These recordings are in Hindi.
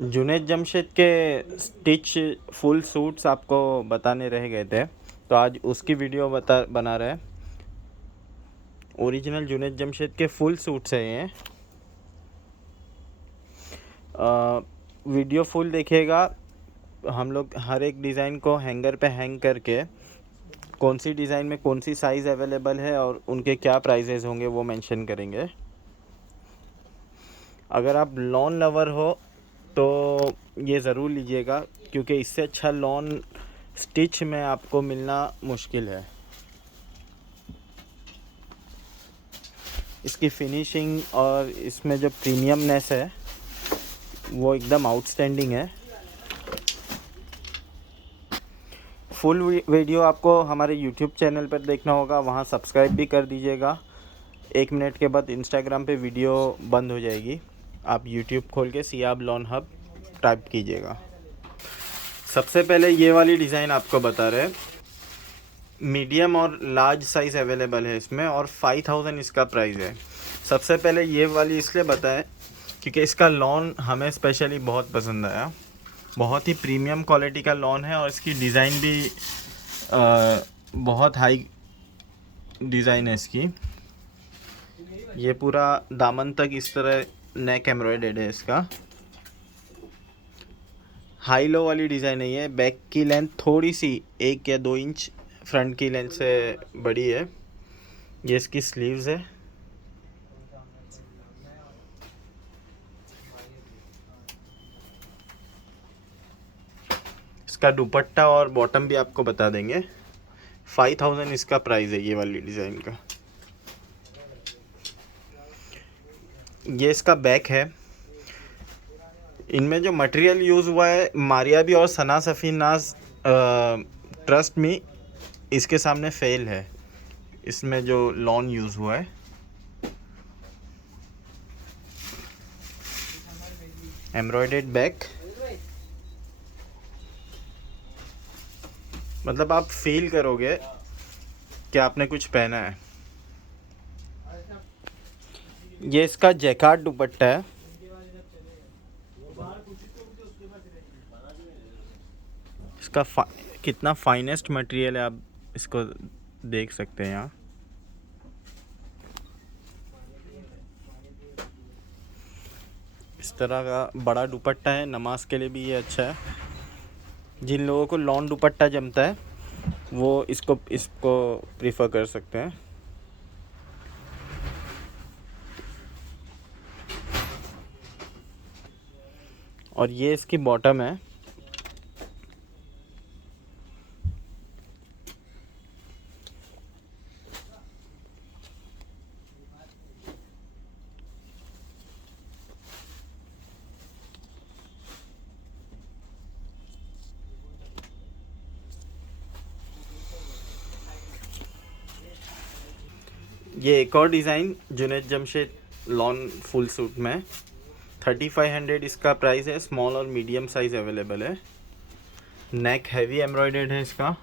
जुनैद जमशेद के स्टिच फुल सूट्स आपको बताने रह गए थे, तो आज उसकी वीडियो बना रहे हैं। ओरिजिनल जुनैद जमशेद के फुल सूट्स हैं ये। वीडियो फुल देखिएगा। हम लोग हर एक डिज़ाइन को हैंगर पे हैंग करके कौन सी डिज़ाइन में कौन सी साइज़ अवेलेबल है और उनके क्या प्राइजेज़ होंगे वो मेंशन करेंगे। अगर आप लॉन लवर हो तो ये ज़रूर लीजिएगा, क्योंकि इससे अच्छा लॉन स्टिच में आपको मिलना मुश्किल है। इसकी फिनिशिंग और इसमें जो प्रीमियमनेस है वो एकदम आउटस्टैंडिंग है। फुल वीडियो आपको हमारे यूट्यूब चैनल पर देखना होगा, वहाँ सब्सक्राइब भी कर दीजिएगा। 1 मिनट के बाद इंस्टाग्राम पे वीडियो बंद हो जाएगी, आप यूट्यूब खोल के सियाब लॉन हब टाइप कीजिएगा। सबसे पहले ये वाली डिज़ाइन आपको बता रहे हैं। मीडियम और लार्ज साइज़ अवेलेबल है इसमें और 5000 इसका प्राइस है। सबसे पहले ये वाली इसलिए बताएं क्योंकि इसका लॉन हमें स्पेशली बहुत पसंद आया। बहुत ही प्रीमियम क्वालिटी का लॉन है और इसकी डिज़ाइन भी बहुत हाई डिज़ाइन है इसकी। ये पूरा दामन तक इस तरह नेक एम्ब्रॉयडर्ड है इसका। हाई लो वाली डिज़ाइन है ये। बैक की लेंथ थोड़ी सी 1 या 2 इंच फ्रंट की लेंथ से बड़ी है। ये इसकी स्लीव्स है। इसका दुपट्टा और बॉटम भी आपको बता देंगे। 5000 इसका प्राइस है ये वाली डिज़ाइन का। ये इसका बैक है। इनमें जो मटेरियल यूज़ हुआ है मारियाबी और सना सफ़ीनाज, ट्रस्ट मी इसके सामने फेल है। इसमें जो लॉन यूज़ हुआ है, एम्ब्रॉयडर्ड बैक, मतलब आप फील करोगे कि आपने कुछ पहना है। ये इसका जैकार्ड दुपट्टा है। इसका कितना फाइनेस्ट मटेरियल है, आप इसको देख सकते हैं यहाँ। इस तरह का बड़ा दुपट्टा है, नमाज के लिए भी ये अच्छा है। जिन लोगों को लॉन दुपट्टा जमता है वो इसको प्रीफर कर सकते हैं। और ये इसकी बॉटम है। ये एक और design Junaid Jamshed lawn full suit में 3500 इसका प्राइस है। स्मॉल और मीडियम साइज़ अवेलेबल है। नेक हैवी एम्ब्रॉयडर्ड है इसका।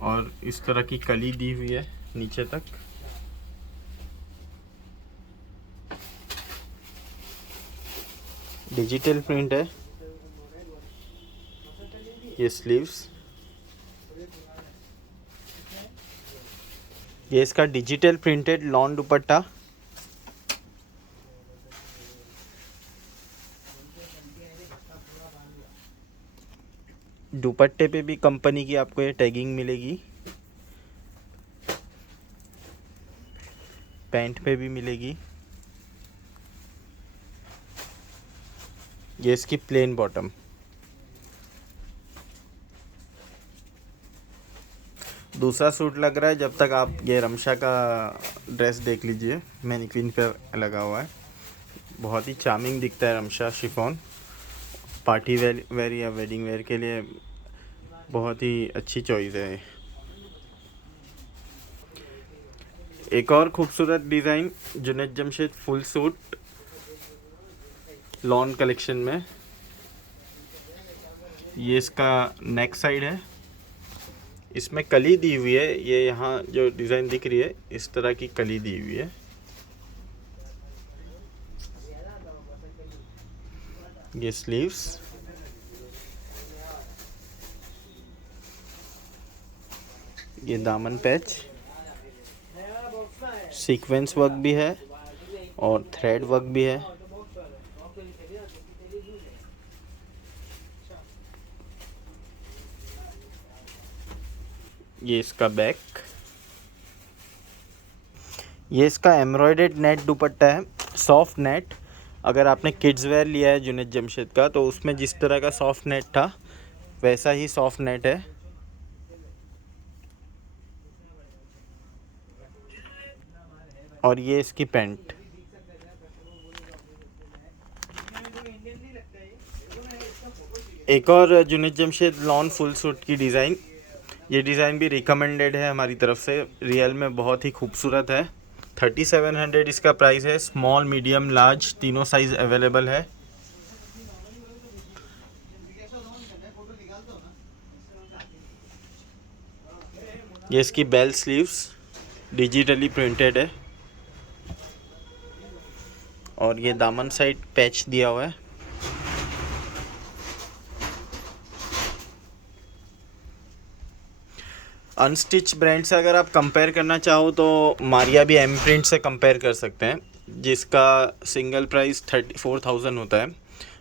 और इस तरह की कली दी हुई है नीचे तक। डिजिटल प्रिंट है। ये स्लीव्स, ये इसका डिजिटल प्रिंटेड लॉन दुपट्टा। दुपट्टे पे भी कंपनी की आपको ये टैगिंग मिलेगी, पैंट पे भी मिलेगी। ये इसकी प्लेन बॉटम। दूसरा सूट लग रहा है जब तक आप ये रमशा का ड्रेस देख लीजिए, मैनिक्विन पर लगा हुआ है। बहुत ही चार्मिंग दिखता है रमशा शिफॉन। पार्टी वेयर या वेडिंग वेयर के लिए बहुत ही अच्छी चॉइस है। एक और खूबसूरत design Junaid Jamshed full suit lawn collection में। ये इसका नेक साइड है, इसमें कली दी हुई है। ये यहाँ जो डिज़ाइन दिख रही है इस तरह की कली दी हुई है। ये स्लीव्स, ये दामन पैच, सीक्वेंस वर्क भी है और थ्रेड वर्क भी है। ये इसका बैक, ये इसका एम्ब्रॉयडर्ड नेट दुपट्टा है, सॉफ्ट नेट। अगर आपने किड्स वेयर लिया है जुनैद जमशेद का तो उसमें जिस तरह का सॉफ्ट नेट था वैसा ही सॉफ्ट नेट है। और ये इसकी पैंट, एक और Junaid Jamshed lawn full suit की डिज़ाइन। ये डिज़ाइन भी रिकमेंडेड है हमारी तरफ से, रियल में बहुत ही खूबसूरत है। 3700 इसका प्राइस है। स्मॉल, मीडियम, लार्ज तीनों साइज़ अवेलेबल है। ये इसकी बेल स्लीव्स डिजिटली प्रिंटेड है और ये दामन साइड पैच दिया हुआ है। अनस्टिच ब्रांड से अगर आप कंपेयर करना चाहो तो मारिया भी एम प्रिंट से कंपेयर कर सकते हैं, जिसका सिंगल प्राइस 34,000 होता है।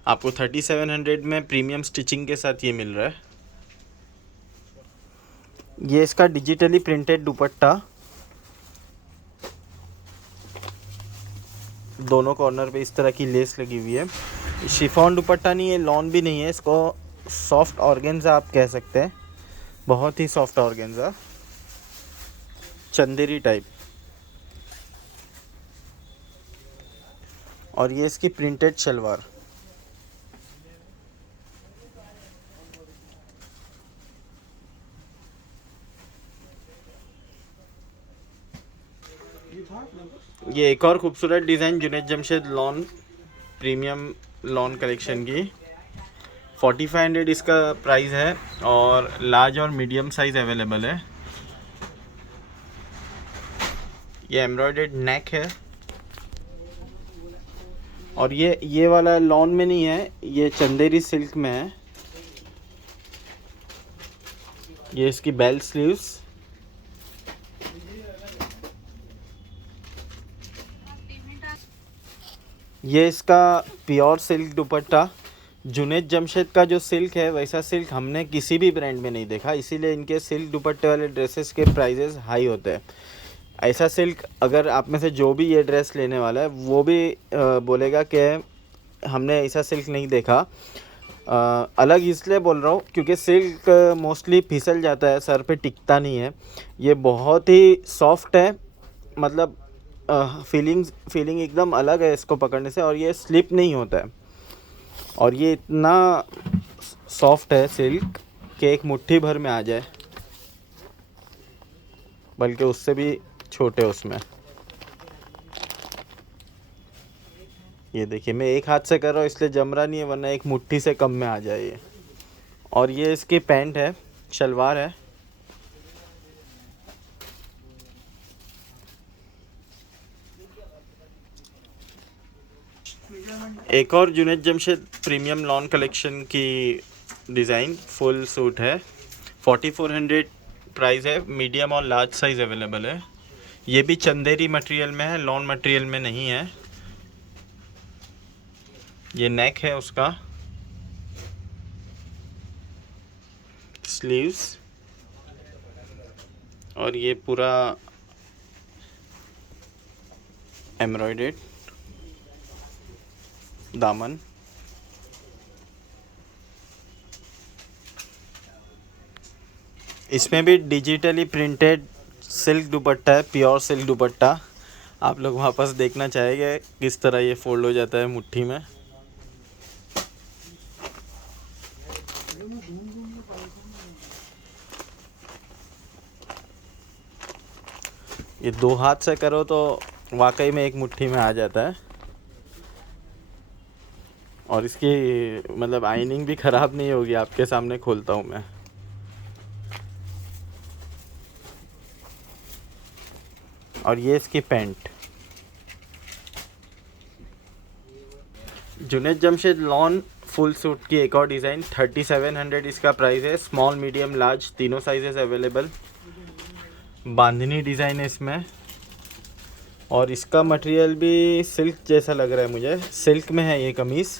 आपको 3700 में प्रीमियम स्टिचिंग के साथ ये मिल रहा है। ये इसका डिजिटली प्रिंटेड दुपट्टा, दोनों कॉर्नर पे इस तरह की लेस लगी हुई है। शिफॉन दुपट्टा नहीं है, लॉन भी नहीं है, इसको सॉफ्ट ऑर्गेन्जा आप कह सकते हैं। बहुत ही सॉफ्ट ऑर्गेन्जा, चंदेरी टाइप। और ये इसकी प्रिंटेड शलवार। ये एक और खूबसूरत design Junaid Jamshed lawn premium lawn collection की। 4500 इसका प्राइस है और लार्ज और मीडियम साइज़ अवेलेबल है। ये एम्ब्रॉयडर्ड नेक है और ये वाला लॉन में नहीं है, ये चंदेरी सिल्क में है। ये इसकी बेल स्लीव्स, ये इसका प्योर सिल्क दुपट्टा। जुनैद जमशेद का जो सिल्क है वैसा सिल्क हमने किसी भी ब्रांड में नहीं देखा, इसीलिए इनके सिल्क दुपट्टे वाले ड्रेसेस के प्राइजेस हाई होते हैं। ऐसा सिल्क अगर आप में से जो भी ये ड्रेस लेने वाला है वो भी बोलेगा कि हमने ऐसा सिल्क नहीं देखा। अलग इसलिए बोल रहा हूँ क्योंकि सिल्क मोस्टली फिसल जाता है, सर पे टिकता नहीं है। ये बहुत ही सॉफ्ट है, मतलब फीलिंग एकदम अलग है इसको पकड़ने से, और ये स्लिप नहीं होता है। और ये इतना सॉफ्ट है सिल्क कि एक मुट्ठी भर में आ जाए, बल्कि उससे भी छोटे उसमें। ये देखिए, मैं एक हाथ से कर रहा हूँ इसलिए जम रहा नहीं है, वरना एक मुट्ठी से कम में आ जाए ये। और ये इसकी पैंट है, शलवार है। एक और Junaid Jamshed premium lawn collection की डिज़ाइन फुल सूट है। 4400 प्राइस है। मीडियम और लार्ज साइज़ अवेलेबल है। ये भी चंदेरी मटेरियल में है, लॉन मटेरियल में नहीं है। ये नेक है उसका, स्लीव्स, और ये पूरा एम्ब्रॉयडर्ड दामन। इसमें भी डिजिटली प्रिंटेड सिल्क दुपट्टा है, प्योर सिल्क दुपट्टा। आप लोग वापस देखना चाहेंगे किस तरह ये फोल्ड हो जाता है मुट्ठी में। ये दो हाथ से करो तो वाकई में एक मुट्ठी में आ जाता है। और इसकी मतलब आइनिंग भी ख़राब नहीं होगी, आपके सामने खोलता हूँ मैं। और ये इसकी pant. Junaid Jamshed lawn full suit की एक और डिज़ाइन 3700 इसका प्राइस है। स्मॉल मीडियम लार्ज तीनों साइजेस अवेलेबल। बांधनी डिज़ाइन है इसमें, और इसका मटेरियल भी सिल्क जैसा लग रहा है मुझे। सिल्क में है ये कमीज़,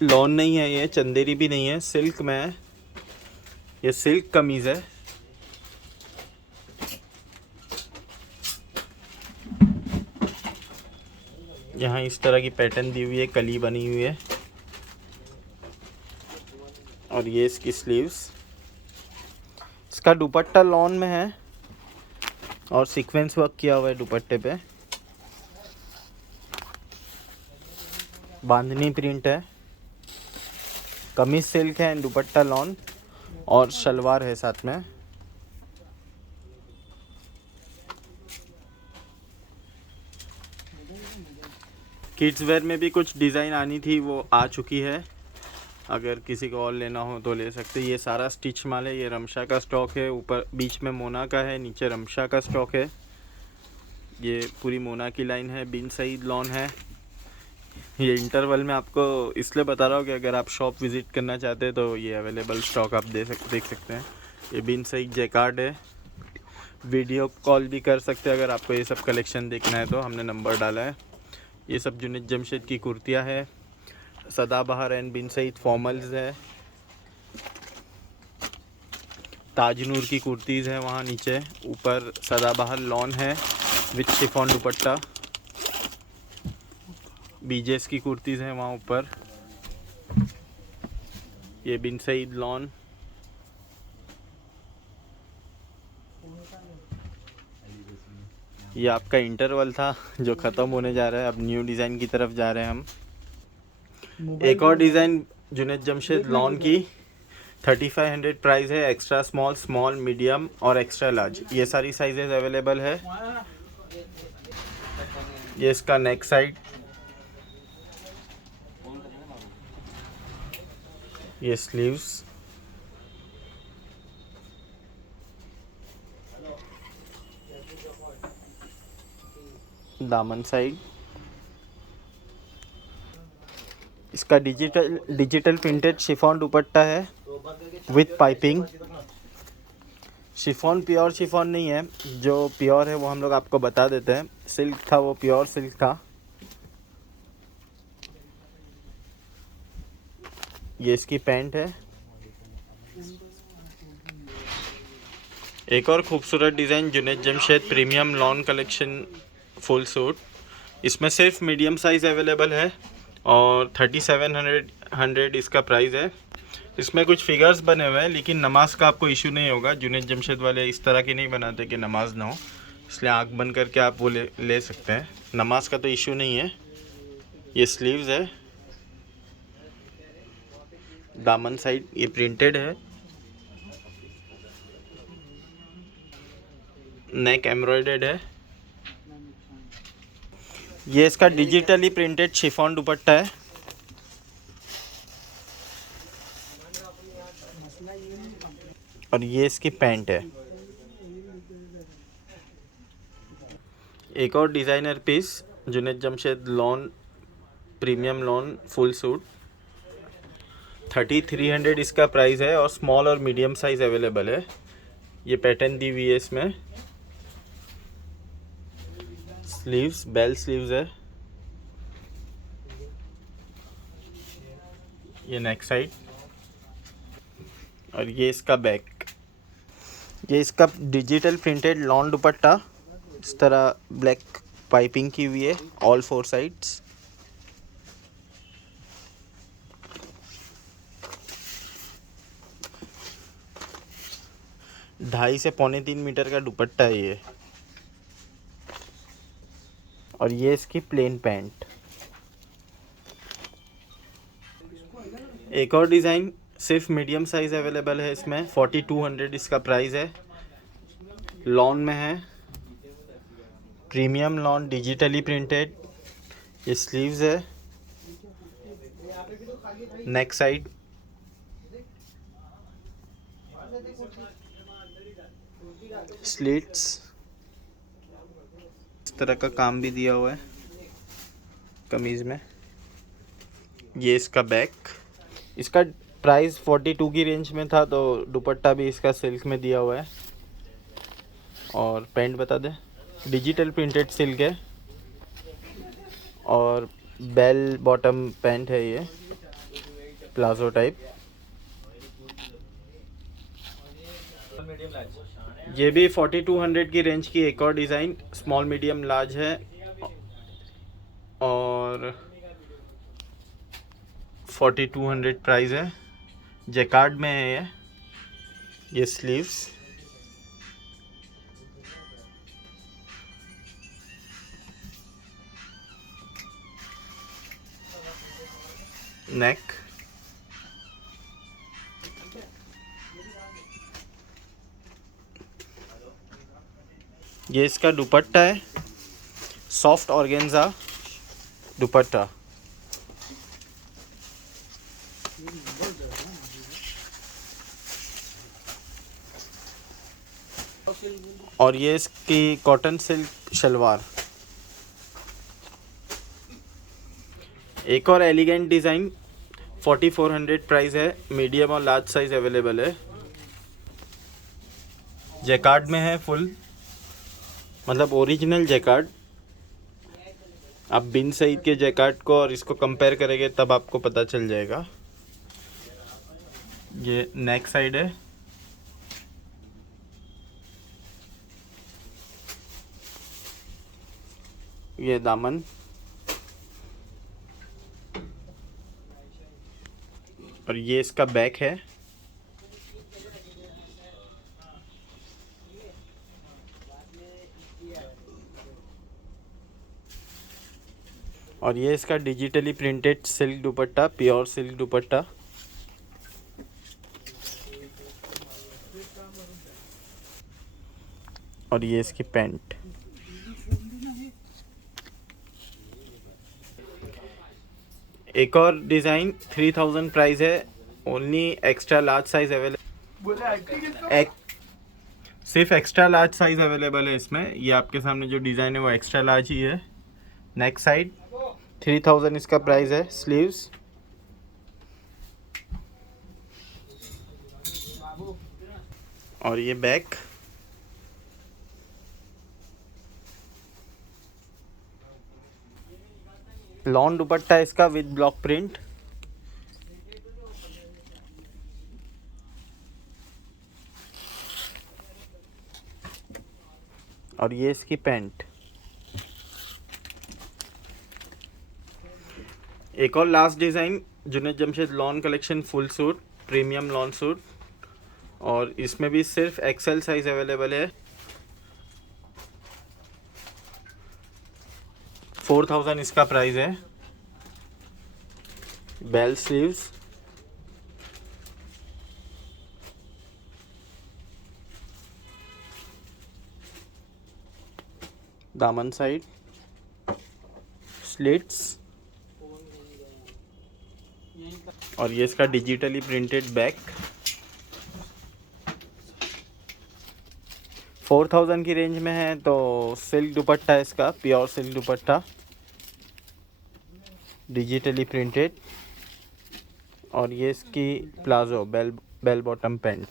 लॉन नहीं है ये, चंदेरी भी नहीं है, सिल्क में है। ये सिल्क कमीज़ है। यहाँ इस तरह की पैटर्न दी हुई है, कली बनी हुई है। और ये इसकी स्लीव्स। इसका दुपट्टा लॉन में है और सीक्वेंस वर्क किया हुआ है दुपट्टे पे। बांधनी प्रिंट है, कमीज सिल्क है, दुपट्टा लॉन और शलवार है साथ में। किड्स वेयर में भी कुछ डिज़ाइन आनी थी, वो आ चुकी है। अगर किसी को और लेना हो तो ले सकते। ये सारा स्टिच माल है। ये रमशा का स्टॉक है, ऊपर बीच में मोना का है, नीचे रमशा का स्टॉक है। ये पूरी मोना की लाइन है। बिन सईद लॉन है। ये इंटरवल में आपको इसलिए बता रहा हूँ कि अगर आप शॉप विज़िट करना चाहते हैं तो ये अवेलेबल स्टॉक आप देख सकते हैं। ये बिन सईद जैकार्ड है। वीडियो कॉल भी कर सकते हैं अगर आपको ये सब कलेक्शन देखना है तो, हमने नंबर डाला है। ये सब जुनैद जमशेद की कुर्तियाँ है। सदाबहार एंड बिन सईद फॉर्मल्स है। ताजनूर की कुर्तीज़ है वहाँ नीचे। ऊपर सदाबहार लॉन है विथ शिफॉन दुपट्टा। बीजेस की कुर्तीज़ हैं वहाँ ऊपर। ये बिन सईद लॉन। ये आपका इंटरवल था जो ख़त्म होने जा रहा है। अब न्यू डिज़ाइन की तरफ जा रहे हैं हम। एक और डिज़ाइन जुनैद जमशेद लॉन की 3500 प्राइस है। एक्स्ट्रा स्मॉल, स्मॉल, मीडियम और एक्स्ट्रा लार्ज, ये सारी साइजेस अवेलेबल है। ये इसका नेक साइड। ये स्लीव्स। दामन साइड। इसका डिजिटल प्रिंटेड शिफॉन दुपट्टा है with piping. Chiffon pure chiffon नहीं है, जो प्योर है वो हम लोग आपको बता देते हैं। सिल्क था वो, प्योर सिल्क था। ये इसकी पैंट है। एक और खूबसूरत design Junaid Jamshed premium lawn collection full suit. इसमें सिर्फ मीडियम साइज़ अवेलेबल है और 3700 इसका प्राइस है। इसमें कुछ फिगर्स बने हुए हैं, लेकिन नमाज का आपको इशू नहीं होगा। जुनैद जमशेद वाले इस तरह की नहीं बनाते कि नमाज ना हो, इसलिए आँख बंद करके आप वो ले सकते हैं। नमाज का तो इशू नहीं है। ये स्लीव्स है। दामन साइड ये प्रिंटेड है। नेक एम्ब्रॉयडर्ड है। ये इसका डिजिटली प्रिंटेड शिफॉन दुपट्टा है। और ये इसकी पैंट है। एक और designer piece Junaid Jamshed lawn premium lawn full suit 3300 इसका प्राइस है और स्मॉल और मीडियम साइज़ अवेलेबल है। ये पैटर्न दी हुई है इसमें। स्लीव्स बेल स्लीव्स है। ये नेक साइड और ये इसका बैक। ये इसका डिजिटल प्रिंटेड लॉन दुपट्टा, इस तरह ब्लैक पाइपिंग की हुई है ऑल 4 साइड्स। ढाई से 2.25 मीटर का दुपट्टा है ये। और ये इसकी प्लेन पैंट। एक और डिज़ाइन सिर्फ मीडियम साइज़ अवेलेबल है इसमें। 4200 इसका प्राइस है। लॉन में है, प्रीमियम लॉन डिजिटली प्रिंटेड। ये स्लीव्स है। नेक साइड, स्लीट्स, इस तरह का काम भी दिया हुआ है कमीज़ में। ये इसका बैक, इसका प्राइस 42 की रेंज में था, तो दुपट्टा भी इसका सिल्क में दिया हुआ है। और पैंट बता दे, डिजिटल प्रिंटेड सिल्क है और बेल बॉटम पैंट है, ये प्लाजो टाइप। ये भी 4200 की रेंज की एक और डिज़ाइन स्मॉल मीडियम लार्ज है और 4200 प्राइस है। जैकार्ड में है ये स्लीव्स, नेक, ये इसका दुपट्टा है, सॉफ्ट ऑर्गेन्जा दुपट्टा। और ये इसकी कॉटन सिल्क शलवार। एक और एलिगेंट डिज़ाइन 4400 प्राइस है, मीडियम और लार्ज साइज अवेलेबल है। जैकार्ड में है फुल, मतलब ओरिजिनल जैकार्ड। आप बिन सईद के जैकार्ड को और इसको कंपेयर करेंगे तब आपको पता चल जाएगा। ये नेक साइड है, ये दामन, और ये इसका बैक है। और ये इसका डिजिटली प्रिंटेड सिल्क दुपट्टा, प्योर सिल्क दुपट्टा। और ये इसकी पैंट। एक और डिज़ाइन 3000 प्राइस है, only extra large size available, सिर्फ एक्स्ट्रा लार्ज साइज अवेलेबल है इसमें। ये आपके सामने जो डिज़ाइन है वो एक्स्ट्रा लार्ज ही है। नेक साइड 3000 इसका प्राइस है। स्लीव्स, और ये बैक, लॉन दुपट्टा इसका विद ब्लॉक प्रिंट। और ये इसकी पैंट। एक और last design Junaid Jamshed lawn collection full suit, premium lawn suit, और इसमें भी सिर्फ एक्सेल साइज अवेलेबल है। 4000 इसका प्राइस है। बेल स्लीव्स, दामन साइड, स्लिट्स, और ये इसका डिजिटली प्रिंटेड बैक। 4000 की रेंज में है, तो सिल्क दुपट्टा है इसका, प्योर सिल्क दुपट्टा, डिजिटली प्रिंटेड। और ये इसकी प्लाजो बेल बॉटम पैंट।